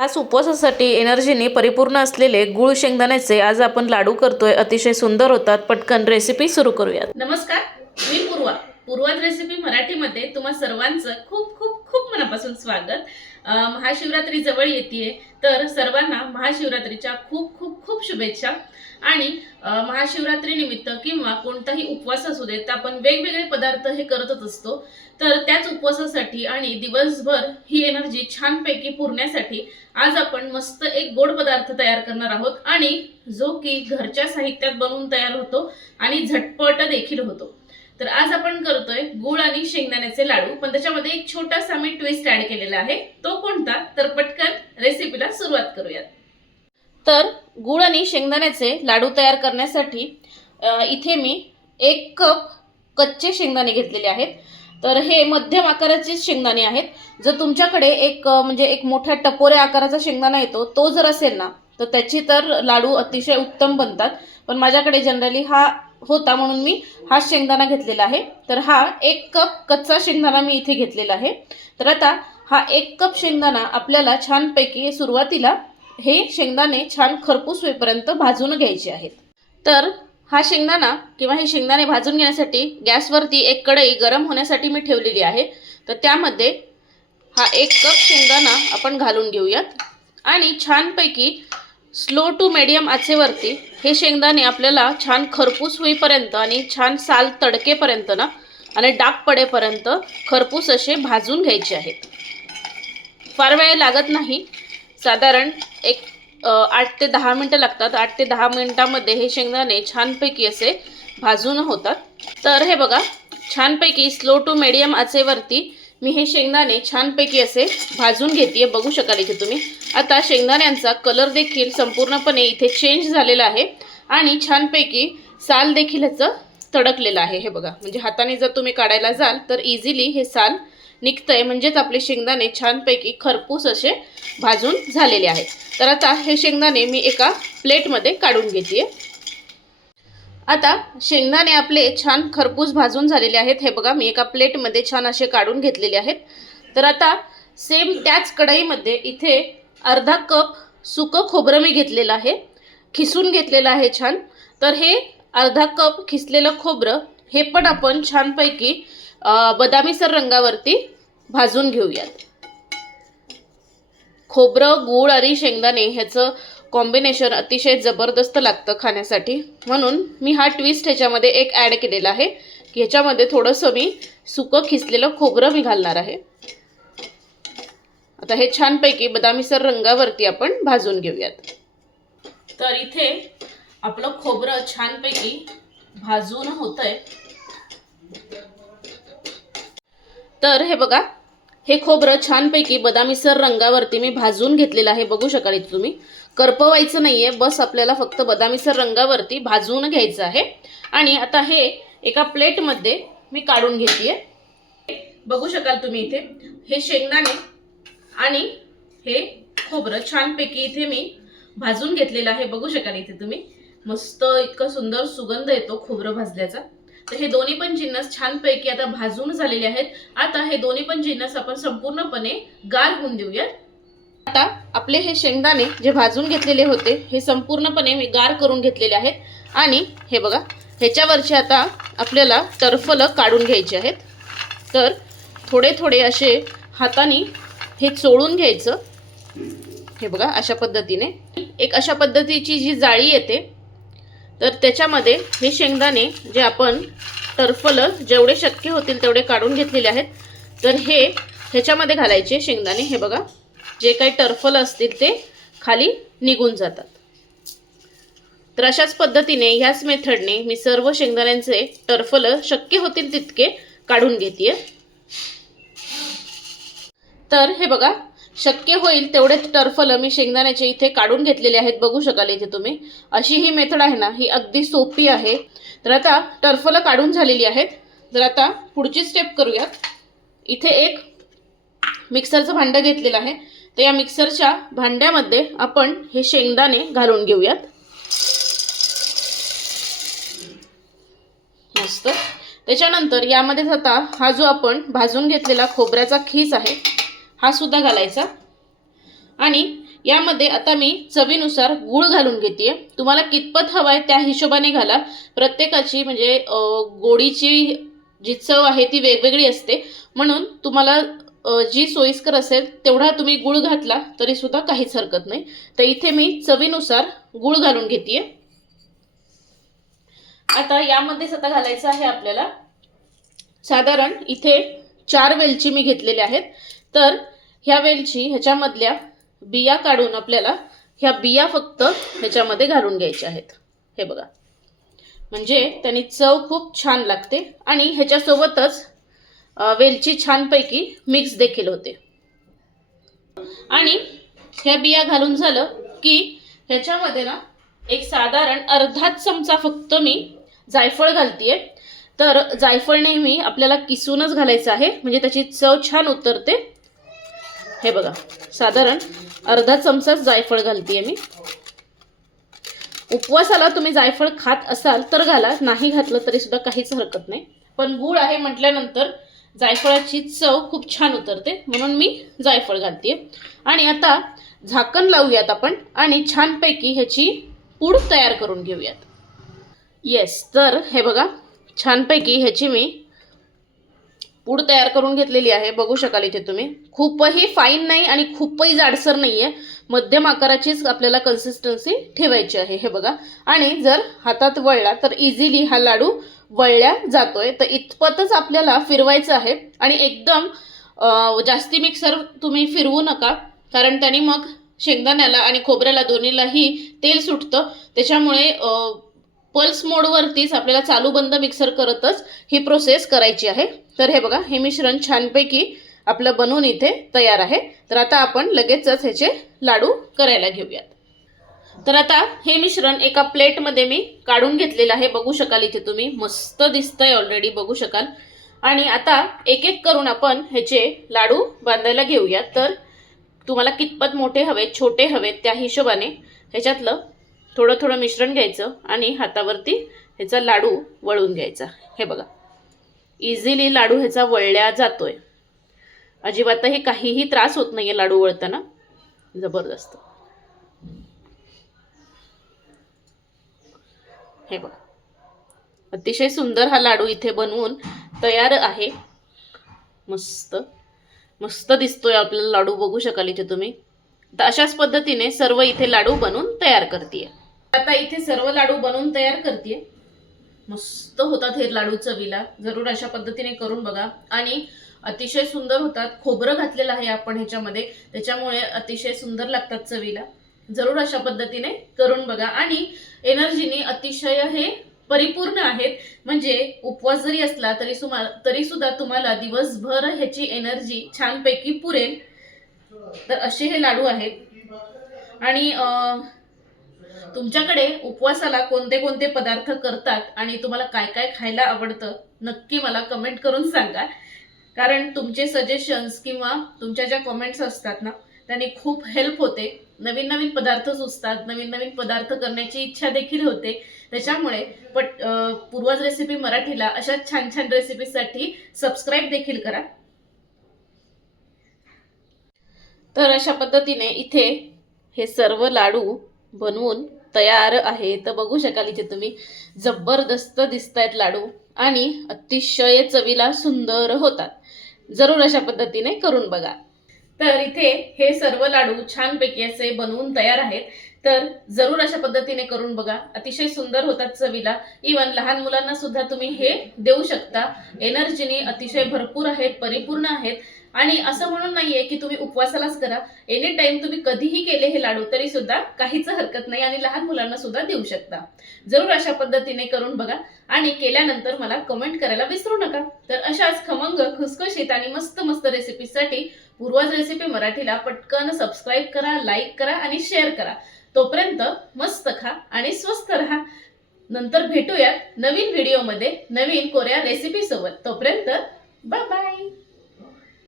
आज उपवासासाठी एनर्जीने परिपूर्ण असलेले गुळ शेंगदाण्याचे आज आपण लाडू करतोय. अतिशय सुंदर होतात. पटकन रेसिपी सुरू करूयात. नमस्कार मी पूर्वा. पूर्वाज रेसिपी मराठीमध्ये तुम्हा सर्वांचं खूप खूप खूप मनापासून स्वागत. महाशिवरात्री जवळ येते तर सर्वांना महाशिवरात्रीच्या खूप खूप खूप शुभेच्छा. आणि महाशिवरात्री निमित्त किंवा कोणताही उपवास असू देत तर आपण वेगवेगळे पदार्थ हे करतच असतो. तर त्याच उपवासासाठी आणि दिवसभर ही एनर्जी छानपैकी पुरण्यासाठी आज आपण मस्त एक गोड पदार्थ तयार करणार आहोत. आणि जो की घरच्या साहित्यात बनवून तयार होतो आणि झटपट देखील होतो. तर आज आपण करतोय गुळ आणि शेंगदाण्याचे लाडू. पण त्याच्यामध्ये एक छोटासा मी ट्विस्ट ऍड केलेला आहे. तो कोणता? तर पटकन रेसिपीला सुरुवात करूयात. तर गुळ आणि शेंगदाण्याचे लाडू तयार करण्यासाठी इथे मी एक कप कच्चे शेंगदाणे घेतलेले आहेत. तर हे मध्यम आकाराचे शेंगदाणे आहेत. जर तुमच्याकडे एक म्हणजे एक मोठ्या टपोऱ्या आकाराचा शेंगदाणा येतो तो जर असेल ना तर त्याची तर लाडू अतिशय उत्तम बनतात. पण माझ्याकडे जनरली हा होता म्हणून मी हा शेंगदाणा घेतलेला आहे. तर हा एक कप कच्चा शेंगदाणा मी इथे घेतलेला आहे. तर आता हा एक कप शेंगदाणा आपल्याला छानपैकी सुरुवातीला हे शेंगदाणे छान खरपूस होईपर्यंत भाजून घ्यायचे आहेत. तर हा शेंगदाणा किंवा हे शेंगदाणे भाजून घेण्यासाठी गॅसवरती एक कढई गरम होण्यासाठी मी ठेवलेली आहे. तर त्यामध्ये हा एक कप शेंगदाणा आपण घालून घेऊयात. आणि छानपैकी स्लो टू मीडियम आचेवरती हे शेंगदाणे आपल्याला छान खरपूस होईपर्यंत आणि छान साल तडकेपर्यंत ना आणि डाग पडेपर्यंत खरपूस असे भाजून घ्यायचे आहेत. फार वेळ लागत नाही. साधारण एक आठ ते दहा मिनटं लागतात. आठ ते दहा मिनटामध्ये हे शेंगदाणे छानपैकी असे भाजून होतात. तर हे बघा छानपैकी स्लो टू मिडियम आचेवरती मी हे शेंगदाणे छानपैकी असे भाजून घेते बघू शकाल इथे तुम्ही. आता शेंगदाण्यांचा कलर देखील संपूर्णपणे इथे चेंज झालेला आहे आणि छानपैकी साल देखील ह्याचं तडकलेलं आहे. हे बघा म्हणजे हाताने जर तुम्ही काढायला जाल तर इझिली हे साल निघतंय. म्हणजेच आपले शेंगदाणे छानपैकी खरपूस असे भाजून झालेले आहेत. तर आता हे शेंगदाणे मी एका प्लेटमध्ये काढून घेते आता शेंगदाणे आपले छान खरपूस भाजून झालेले आहेत. हे बघा मी एका प्लेटमध्ये छान असे काढून घेतलेले आहेत. तर आता सेम त्याच कढईमध्ये इथे अर्धा कप सुकं खोबरं मी घेतलेलं आहे. खिसून घेतलेलं आहे छान. तर हे अर्धा कप खिसलेलं खोबरं हे पण आपण छानपैकी बदामीसर रंगावरती भाजून घेऊयात. खोबरं गूळ आणि शेंगदाणे ह्याचं कॉम्बिनेशन अतिशय जबरदस्त लागतं खाण्यासाठी. म्हणून मी हा ट्विस्ट ह्याच्यामध्ये एक ॲड केलेला आहे. की ह्याच्यामध्ये थोडंसं मी सुकं खिसलेलं खोबरं मी घालणार आहे. आता हे छानपैकी बदामीसर रंगावरती आपण भाजून घेऊयात. तर इथे आपलं खोबरं छानपैकी भाजून होतंय. तर हे बघा हे खोबरं छानपैकी बदामीसर रंगावरती मी भाजून घेतलेलं आहे. बघू शकाल इथे तुम्ही. करपवायचं नाही आहे बस आपल्याला फक्त बदामीसर रंगावरती भाजून घ्यायचं आहे. आणि आता हे एका प्लेटमध्ये मी काढून घेते बघू शकाल तुम्ही इथे. हे शेंगदाणे आणि हे खोबरं छानपैकी इथे मी भाजून घेतलेलं आहे. बघू शकाल इथे तुम्ही. मस्त इतकं सुंदर सुगंध येतो खोबरं भाजल्याचा. तर हे दोन्ही पण जिन्नस छानपैकी आता भाजून झालेले आहेत. आता हे दोन्ही पण जिन्नस आपण संपूर्णपणे गार होऊन देऊयात. आता आपले हे शेंगदाणे जे भाजून घेतलेले होते हे संपूर्णपणे मी गार करून घेतलेले आहेत. आणि हे बघा ह्याच्यावरचे आता आपल्याला टरफलं काढून घ्यायचे आहेत. तर थोडे थोडे असे हाताने हे चोळून घ्यायचं. हे बघा अशा पद्धतीने. एक अशा पद्धतीची जी जाळी येते तर त्याच्यामध्ये हे शेंगदाणे जे आपण टरफलं जेवढे शक्य होतील तेवढे काढून घेतलेले आहेत. तर हे ह्याच्यामध्ये घालायचे शेंगदाणे हे बघा. जे काही टर्फल असतील ते खाली निघून जातात. तर अशाच पद्धतीने ह्याच मेथडने मी सर्व शेंगदाण्यांचे टर्फल शक्य होतील तितके काढून घेते तर हे बघा शक्य होईल तेवढे टर्फल मी शेंगदाण्याचे इथे काढून घेतलेले आहेत बघू शकाल इथे तुम्ही. अशी ही मेथड आहे ना ही अगदी सोपी आहे. तर आता टर्फल काढून झालेली आहेत. तर आता पुढची स्टेप करूयात. इथे एक मिक्सरचं भांडं घेतलेलं आहे. तर या मिक्सरच्या भांड्यामध्ये आपण हे शेंगदाणे घालून घेऊयात. मस्त. त्याच्यानंतर यामध्येच आता हा जो आपण भाजून घेतलेला खोबऱ्याचा खीस आहे हा सुद्धा घालायचा. आणि यामध्ये आता मी चवीनुसार गूळ घालून घेते तुम्हाला कितपत हवा आहे त्या हिशोबाने घाला. प्रत्येकाची म्हणजे गोडीची जी चव आहे ती वेगवेगळी असते. म्हणून तुम्हाला जी सोयीस्कर असेल तेवढा तुम्ही गूळ घातला तरी सुद्धा काहीच हरकत नाही. तर इथे मी चवीनुसार गूळ घालून घेते आता यामध्येच आता घालायचं आहे आपल्याला. साधारण इथे चार वेलची मी घेतलेल्या आहेत. तर ह्या वेलची ह्याच्यामधल्या बिया काढून आपल्याला ह्या बिया फक्त ह्याच्यामध्ये घालून घ्यायच्या आहेत. हे बघा. म्हणजे त्यांनी चव खूप छान लागते आणि ह्याच्यासोबतच वेलची छानपैकी मिक्स देखील होते. आणि ह्या बिया घालून झालं की ह्याच्यामध्ये ना एक साधारण अर्धाच चमचा फक्त मी जायफळ घालतीये. तर जायफळ नेहमी आपल्याला किसूनच घालायचं आहे. म्हणजे त्याची चव छान उतरते. हे बघा साधारण अर्धा चमचाच जायफळ घालतीये मी. उपवासाला तुम्ही जायफळ खात असाल तर घाला. नाही घातलं तरी सुद्धा काहीच हरकत नाही. पण गूळ आहे म्हटल्यानंतर जायफळाची चव खूप छान उतरते. म्हणून मी जायफळ घालते आणि आता झाकण लावूयात आपण आणि छानपैकी ह्याची पूड तयार करून घेऊयात. येस तर हे बघा छानपैकी ह्याची मी पूड तयार करून घेतलेली आहे. बघू शकाल इथे तुम्ही. खूपही फाईन नाही आणि खूपही जाडसर नाही आहे मध्यम आकाराचीच आपल्याला कन्सिस्टन्सी ठेवायची आहे. हे बघा. आणि जर हातात वळला तर इझिली हा लाडू वळल्या जातोय. तर इतपतच आपल्याला फिरवायचं आहे. आणि एकदम जास्ती मिक्सर तुम्ही फिरवू नका. कारण त्याने मग शेंगदाण्याला आणि खोबऱ्याला दोन्हीलाही तेल सुटतं. त्याच्यामुळे पल्स मोडवरतीच आपल्याला चालू बंद मिक्सर करतच ही प्रोसेस करायची आहे. तर हे बघा हे मिश्रण छानपैकी आपलं बनवून इथे तयार आहे. तर आता आपण लगेचच ह्याचे लाडू करायला घेऊयात. तर आता हे मिश्रण एका प्लेटमध्ये मी काढून घेतलेलं आहे. बघू शकाल इथे तुम्ही मस्त दिसतंय ऑलरेडी बघू शकाल. आणि आता एक एक करून आपण ह्याचे लाडू बांधायला घेऊयात. तर तुम्हाला कितपत मोठे हवेत छोटे हवेत त्या हिशोबाने ह्याच्यातलं थोडं थोडं मिश्रण घ्यायचं आणि हातावरती ह्याचा लाडू वळून घ्यायचा. हे बघा. इझिली लाडू ह्याचा वळल्या जातोय. अजिबातही काहीही त्रास होत नाहीये लाडू वळताना. जबरदस्त. हे बघा. अतिशय सुंदर हा लाडू इथे बनवून तयार आहे. मस्त. मस्त दिसतोय आपल्याला लाडू बघू शकाल इथे तुम्ही. तर अशाच पद्धतीने सर्व इथे लाडू बनवून तयार करते आता इथे सर्व लाडू बनवून तयार करते मस्त होतात हे लाडू चवीला. जरूर अशा पद्धतीने करून बघा. आणि अतिशय सुंदर होतात. खोबरं घातलेलं आहे आपण ह्याच्यामध्ये. त्याच्यामुळे अतिशय सुंदर लागतात चवीला. जरूर अशा पद्धतीने करून बघा. आणि एनर्जीने अतिशय हे परिपूर्ण आहेत. म्हणजे उपवास जरी असला तरी सुमा तरी सुद्धा तुम्हाला दिवसभर ह्याची एनर्जी छानपैकी पुरेल. तर असे हे लाडू आहेत. आणि अं, तुमच्याकडे उपवासाला कोणते कोणते पदार्थ करतात आणि तुम्हाला काय काय खायला आवडतं नक्की मला कमेंट करून सांगा. कारण तुमचे सजेशन्स किंवा तुमच्या ज्या कमेंट्स असतात ना त्याने खूप हेल्प होते. नवीन नवीन पदार्थ सुचतात नवीन नवीन पदार्थ करण्याची इच्छा देखील होते. त्याच्यामुळे पट पूर्वज रेसिपी मराठीला अशा छान छान रेसिपीसाठी सबस्क्राईब देखील करा. तर अशा पद्धतीने इथे हे सर्व लाडू बनवून तयार आहे. तर बघू शकाल इथे तुम्ही. जबरदस्त दिसत आहेत लाडू आणि अतिशय चवीला सुंदर होतात. जरूर अशा पद्धतीने करून बघा. तर इथे हे सर्व लाडू छानपैकी असे बनवून तयार आहेत. तर जरूर अशा पद्धतीने करून बघा. अतिशय सुंदर होतात चवीला. इवन लहान मुलांना सुद्धा तुम्ही हे देऊ शकता. एनर्जीने अतिशय भरपूर आहेत परिपूर्ण आहेत. आणि असं म्हणून नाहीये की तुम्ही उपवासालाच करा. एनी टाइम तुम्ही कधीही केले हे लाडू तरी सुद्धा काहीच हरकत नाही आणि लहान मुलांना सुद्धा देऊ शकता. जरूर अशा पद्धतीने करून बघा. आणि केल्यानंतर मला कमेंट करायला विसरू नका. तर अशाच खमंग खुसखुशीत आणि मस्त मस्त रेसिपीसाठी पूर्वज रेसिपी मराठीला पटकन सबस्क्राईब करा लाईक करा आणि शेअर करा. तोपर्यंत मस्त खा आणि स्वस्त राहा. नंतर भेटूयात नवीन व्हिडिओमध्ये नवीन कोऱ्या रेसिपीसोबत तोपर्यंत बाय बाय